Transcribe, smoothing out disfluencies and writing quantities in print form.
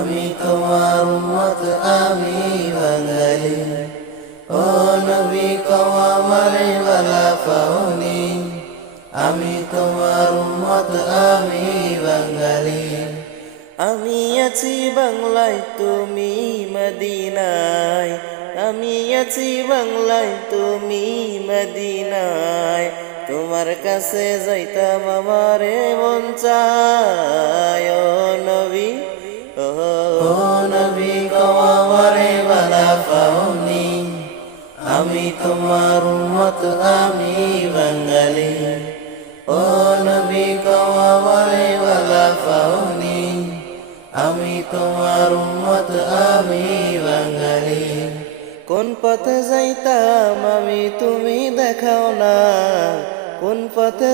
আমি তোমার উম্মত আমি বাঙালি। ও নবী কও আমারে বালা পাওনি, আমি তোমার উম্মত আমি বাঙালি। আমি আছি বাংলায় তুমি মদিনায়, আমি আছি বাংলায় তুমি মদিনায়। তোমার কাছে যাইতাম আমারে মন চায়। ও নবী, ও নবী কও আমারে বালা পাওনি, আমি তোমার উম্মত আমি বাঙালি। ও নবী কও আমারে বালা পাওনি, আমি তোমার উম্মত আমি বাঙালি। কোন পথে যাইতাম আমি তুমি দেখাও না, কোন পথে